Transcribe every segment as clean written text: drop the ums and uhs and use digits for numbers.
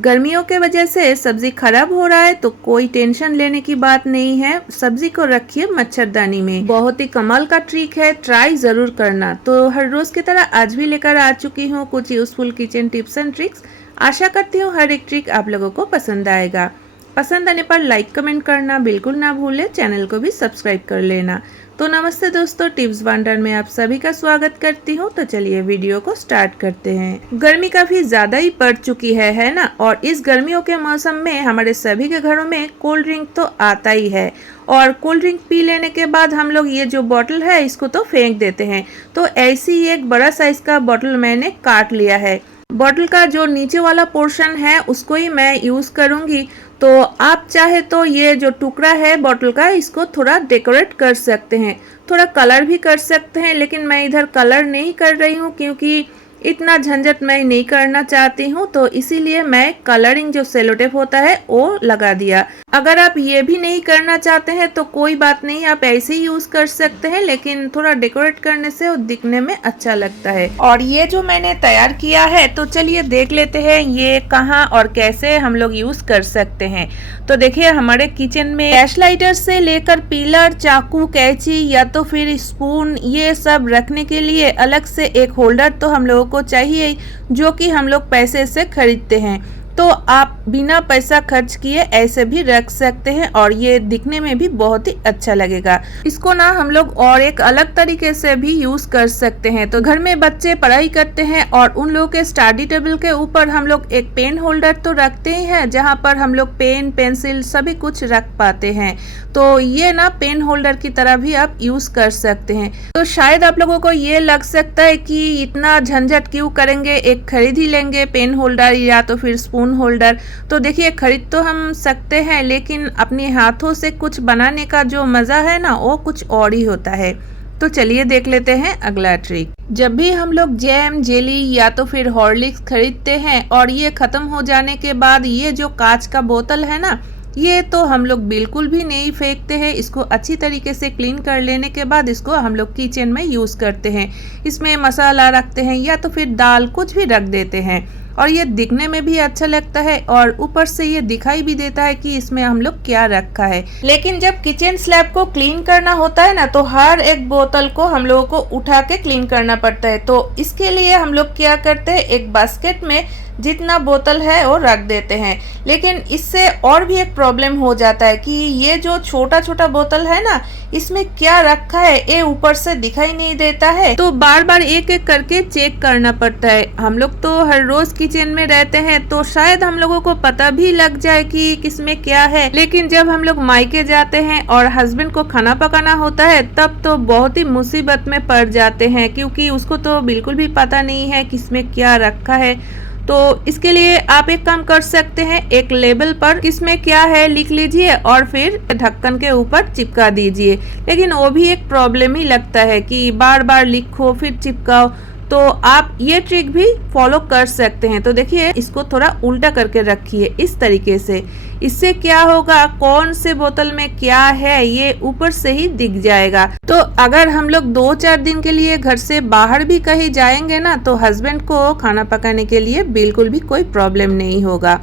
गर्मियों के वजह से सब्जी खराब हो रहा है तो कोई टेंशन लेने की बात नहीं है। सब्जी को रखिए मच्छरदानी में। बहुत ही कमाल का ट्रिक है, ट्राई जरूर करना। तो हर रोज की तरह आज भी लेकर आ चुकी हूँ कुछ useful kitchen tips and tricks. आशा करती हूँ हर एक ट्रिक आप लोगों को पसंद आएगा। पसंद आने पर लाइक कमेंट करना बिल्कुल ना भूले, चैनल को भी सब्सक्राइब कर लेना। तो नमस्ते दोस्तों, टिप्स वंडर में आप सभी का स्वागत करती हूँ। तो चलिए वीडियो को स्टार्ट करते हैं। गर्मी काफी ज्यादा ही पड़ चुकी है ना। और इस गर्मियों के मौसम में हमारे सभी के घरों में कोल्ड ड्रिंक तो आता ही है। और कोल्ड ड्रिंक पी लेने के बाद हम लोग ये जो बॉटल है इसको तो फेंक देते हैं। तो ऐसी एक बड़ा साइज का बॉटल मैंने काट लिया है। बॉटल का जो नीचे वाला पोर्शन है उसको ही मैं यूज करूंगी। तो आप चाहे तो ये जो टुकड़ा है बॉटल का इसको थोड़ा डेकोरेट कर सकते हैं, थोड़ा कलर भी कर सकते हैं। लेकिन मैं इधर कलर नहीं कर रही हूँ क्योंकि इतना झंझट मैं नहीं करना चाहती हूँ। तो इसीलिए मैं कलरिंग जो सेलो टेप होता है वो लगा दिया। अगर आप ये भी नहीं करना चाहते हैं तो कोई बात नहीं, आप ऐसे ही यूज कर सकते हैं। लेकिन थोड़ा डेकोरेट करने से वो दिखने में अच्छा लगता है। और ये जो मैंने तैयार किया है तो चलिए देख लेते हैं ये कहाँ और कैसे हम लोग यूज कर सकते हैं। तो देखिए हमारे किचन में गैस लाइटर से लेकर पीलर, चाकू, कैंची या तो फिर स्पून, ये सब रखने के लिए अलग से एक होल्डर तो हम लोगों को चाहिए, जो कि हम लोग पैसे से खरीदते हैं। तो आप बिना पैसा खर्च किए ऐसे भी रख सकते हैं और ये दिखने में भी बहुत ही अच्छा लगेगा। इसको ना हम लोग और एक अलग तरीके से भी यूज कर सकते हैं। तो घर में बच्चे पढ़ाई करते हैं और उन लोगों के स्टडी टेबल के ऊपर हम लोग एक पेन होल्डर तो रखते ही हैं, जहाँ पर हम लोग पेन, पेंसिल सभी कुछ रख पाते हैं। तो ये ना पेन होल्डर की तरह भी आप यूज कर सकते हैं। तो शायद आप लोगों को ये लग सकता है कि इतना झंझट क्यों करेंगे, एक खरीद ही लेंगे पेन होल्डर या तो फिर स्पून होल्डर। तो देखिए खरीद तो हम सकते हैं, लेकिन अपने हाथों से कुछ बनाने का जो मजा है ना वो कुछ और ही होता है। तो चलिए देख लेते हैं अगला ट्रिक। जब भी हम लोग जैम, जेली या तो फिर हॉर्लिक्स खरीदते हैं और ये खत्म हो जाने के बाद ये जो कांच का बोतल है ना, ये तो हम लोग बिल्कुल भी नहीं फेंकते हैं। इसको अच्छी तरीके से क्लीन कर लेने के बाद इसको हम लोग किचन में यूज करते हैं। इसमें मसाला रखते हैं या तो फिर दाल कुछ भी रख देते हैं और ये दिखने में भी अच्छा लगता है और ऊपर से ये दिखाई भी देता है कि इसमें हम लोग क्या रखा है। लेकिन जब किचन स्लैब को क्लीन करना होता है ना, तो हर एक बोतल को हम लोगों को उठा के क्लीन करना पड़ता है। तो इसके लिए हम लोग क्या करते हैं, एक बास्केट में जितना बोतल है वो रख देते हैं। लेकिन इससे और भी एक प्रॉब्लम हो जाता है कि ये जो छोटा छोटा बोतल है ना, इसमें क्या रखा है ये ऊपर से दिखाई नहीं देता है। तो बार बार एक एक करके चेक करना पड़ता है। हम लोग तो हर रोज किचन में रहते हैं तो शायद हम लोगों को पता भी लग जाए कि किसमें क्या है। लेकिन जब हम लोग मायके जाते हैं और हस्बैंड को खाना पकाना होता है तब तो बहुत ही मुसीबत में पड़ जाते हैं, क्योंकि उसको तो बिल्कुल भी पता नहीं है किसमें क्या रखा है। तो इसके लिए आप एक काम कर सकते हैं, एक लेबल पर किसमें क्या है लिख लीजिए और फिर ढक्कन के ऊपर चिपका दीजिए। लेकिन वो भी एक प्रॉब्लम ही लगता है कि बार बार लिखो फिर चिपकाओ। तो आप ये ट्रिक भी फॉलो कर सकते हैं। तो देखिए इसको थोड़ा उल्टा करके रखिए इस तरीके से। इससे क्या होगा, कौन से बोतल में क्या है ये ऊपर से ही दिख जाएगा। तो अगर हम लोग 2-4 दिन के लिए घर से बाहर भी कहीं जाएंगे ना, तो हस्बैंड को खाना पकाने के लिए बिल्कुल भी कोई प्रॉब्लम नहीं होगा।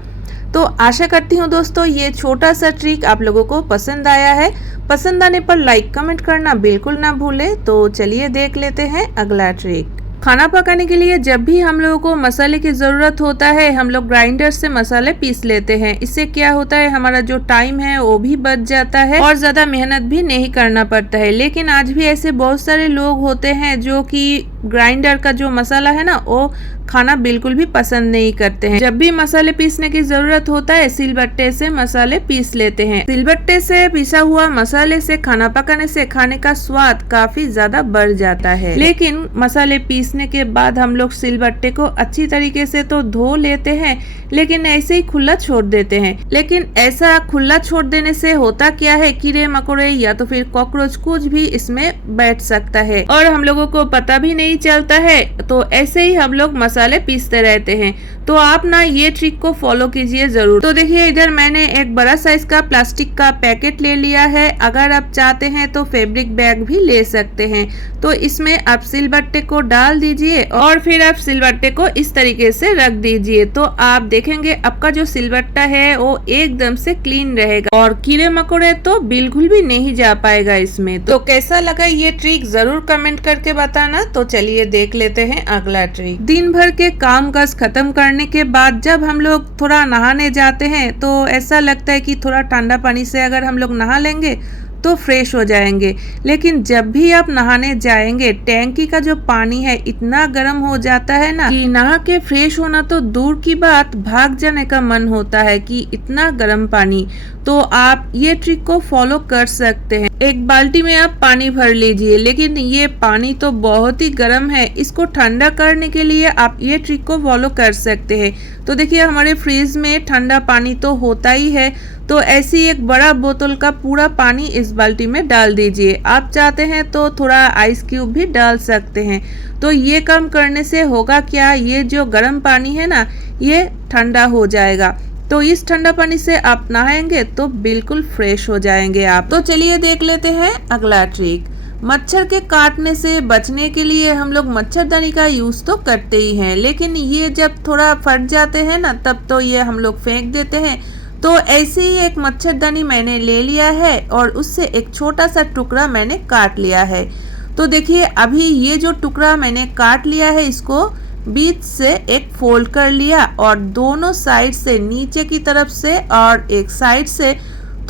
तो आशा करती हूँ दोस्तों ये छोटा सा ट्रिक आप लोगों को पसंद आया है। पसंद आने पर लाइक कमेंट करना बिल्कुल ना भूले। तो चलिए देख लेते हैं अगला ट्रिक। खाना पकाने के लिए जब भी हम लोगों को मसाले की ज़रूरत होता है, हम लोग ग्राइंडर से मसाले पीस लेते हैं। इससे क्या होता है, हमारा जो टाइम है वो भी बच जाता है और ज़्यादा मेहनत भी नहीं करना पड़ता है। लेकिन आज भी ऐसे बहुत सारे लोग होते हैं जो कि ग्राइंडर का जो मसाला है ना वो खाना बिल्कुल भी पसंद नहीं करते हैं। जब भी मसाले पीसने की जरूरत होता है सिलबट्टे से मसाले पीस लेते हैं। सिलबट्टे से पिसा हुआ मसाले से खाना पकाने से खाने का स्वाद काफी ज्यादा बढ़ जाता है। लेकिन मसाले पीसने के बाद हम लोग सिलबट्टे को अच्छी तरीके से तो धो लेते हैं, लेकिन ऐसे ही खुला छोड़ देते हैं। लेकिन ऐसा खुला छोड़ देने से होता क्या है, कीड़े मकोड़े या तो फिर कॉकरोच कुछ भी इसमें बैठ सकता है और हम लोगों को पता भी नहीं नहीं चलता है तो ऐसे ही हम लोग मसाले पीसते रहते हैं। तो आप ना ये ट्रिक को फॉलो कीजिए जरूर। तो देखिए इधर मैंने एक बड़ा साइज का प्लास्टिक का पैकेट ले लिया है। अगर आप चाहते हैं तो फैब्रिक बैग भी ले सकते हैं। तो इसमें आप सिलबट्टे को डाल दीजिए और फिर आप सिलबट्टे को इस तरीके से रख दीजिए। तो आप देखेंगे आपका जो सिलबट्टा है वो एकदम से क्लीन रहेगा और कीड़े मकोड़े तो बिल्कुल भी नहीं जा पाएगा इसमें। तो कैसा लगा ये ट्रिक जरूर कमेंट करके बताना। तो चलिए देख लेते हैं अगला ट्रिक। दिन भर के काम काज खत्म करने के बाद जब हम लोग थोड़ा नहाने जाते हैं तो ऐसा लगता है कि थोड़ा ठंडा पानी से अगर हम लोग नहा लेंगे तो फ्रेश हो जाएंगे। लेकिन जब भी आप नहाने जाएंगे टैंकी का जो पानी है इतना गर्म हो जाता है ना कि नहा के फ्रेश होना तो दूर की बात, भाग जाने का मन होता है कि इतना गर्म पानी। तो आप ये ट्रिक को फॉलो कर सकते हैं। एक बाल्टी में आप पानी भर लीजिए, लेकिन ये पानी तो बहुत ही गर्म है। इसको ठंडा करने के लिए आप ये ट्रिक को फॉलो कर सकते हैं। तो देखिए हमारे फ्रिज में ठंडा पानी तो होता ही है, तो ऐसी एक बड़ा बोतल का पूरा पानी इस बाल्टी में डाल दीजिए। आप चाहते हैं तो थोड़ा आइस क्यूब भी डाल सकते हैं। तो ये काम करने से होगा क्या, ये जो गर्म पानी है ना ये ठंडा हो जाएगा। तो इस ठंडा पानी से आप नहाएंगे तो बिल्कुल फ्रेश हो जाएंगे आप। तो चलिए देख लेते हैं अगला ट्रिक। मच्छर के काटने से बचने के लिए हम लोग मच्छरदानी का यूज तो करते ही हैं, लेकिन ये जब थोड़ा फट जाते हैं ना तब तो ये हम लोग फेंक देते हैं। तो ऐसे ही एक मच्छरदानी मैंने ले लिया है और उससे एक छोटा सा टुकड़ा मैंने काट लिया है। तो देखिए अभी ये जो टुकड़ा मैंने काट लिया है इसको बीच से एक फोल्ड कर लिया और दोनों साइड से नीचे की तरफ से और एक साइड से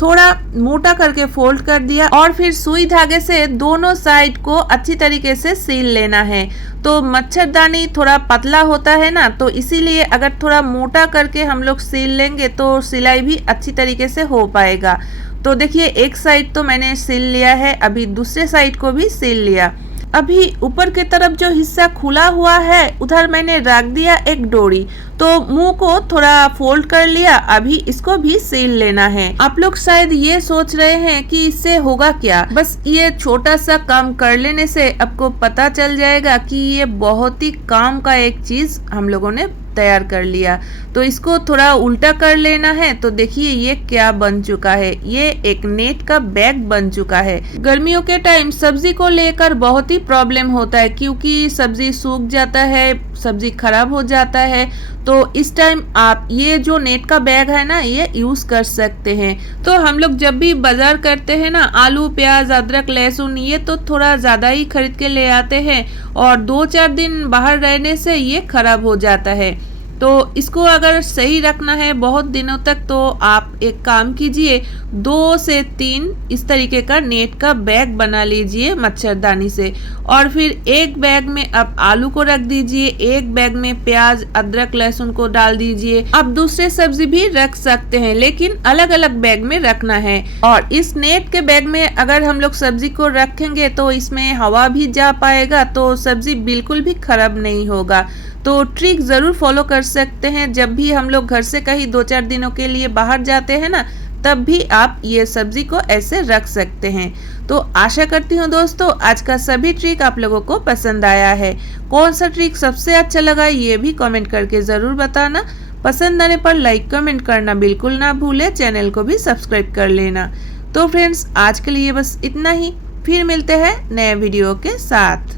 थोड़ा मोटा करके फोल्ड कर दिया और फिर सुई धागे से दोनों साइड को अच्छी तरीके से सील लेना है। तो मच्छरदानी थोड़ा पतला होता है ना, तो इसीलिए अगर थोड़ा मोटा करके हम लोग सील लेंगे तो सिलाई भी अच्छी तरीके से हो पाएगा। तो देखिए एक साइड तो मैंने सील लिया है, अभी दूसरे साइड को भी सील लिया। अभी ऊपर की तरफ जो हिस्सा खुला हुआ है उधर मैंने रख दिया एक डोरी। तो मुंह को थोड़ा फोल्ड कर लिया, अभी इसको भी सील लेना है। आप लोग शायद ये सोच रहे हैं कि इससे होगा क्या। बस ये छोटा सा काम कर लेने से आपको पता चल जाएगा कि ये बहुत ही काम का एक चीज हम लोगों ने तैयार कर लिया। तो इसको थोड़ा उल्टा कर लेना है। तो देखिए ये क्या बन चुका है, ये एक नेट का बैग बन चुका है। गर्मियों के टाइम सब्जी को लेकर बहुत ही प्रॉब्लम होता है क्योंकि सब्जी सूख जाता है, सब्जी खराब हो जाता है। तो इस टाइम आप ये जो नेट का बैग है ना ये यूज कर सकते हैं। तो हम लोग जब भी बाजार करते हैं ना आलू प्याज अदरक लहसुन ये तो थोड़ा ज्यादा ही खरीद के ले आते हैं और 2-4 दिन बाहर रहने से ये खराब हो जाता है। तो इसको अगर सही रखना है बहुत दिनों तक तो आप एक काम कीजिए, 2 से 3 इस तरीके का नेट का बैग बना लीजिए मच्छरदानी से और फिर एक बैग में आप आलू को रख दीजिए, एक बैग में प्याज अदरक लहसुन को डाल दीजिए। आप दूसरे सब्जी भी रख सकते हैं लेकिन अलग अलग बैग में रखना है। और इस नेट के बैग में अगर हम लोग सब्जी को रखेंगे तो इसमें हवा भी जा पाएगा, तो सब्जी बिल्कुल भी खराब नहीं होगा। तो ट्रिक जरूर फॉलो कर सकते हैं। जब भी हम लोग घर से कहीं 2-4 दिनों के लिए बाहर जाते हैं ना तब भी आप ये सब्जी को ऐसे रख सकते हैं। तो आशा करती हूँ दोस्तों आज का सभी ट्रिक आप लोगों को पसंद आया है। कौन सा ट्रिक सबसे अच्छा लगा ये भी कमेंट करके जरूर बताना। पसंद आने पर लाइक कमेंट करना बिल्कुल ना भूले, चैनल को भी सब्सक्राइब कर लेना। तो फ्रेंड्स आज के लिए बस इतना ही, फिर मिलते हैं नए वीडियो के साथ।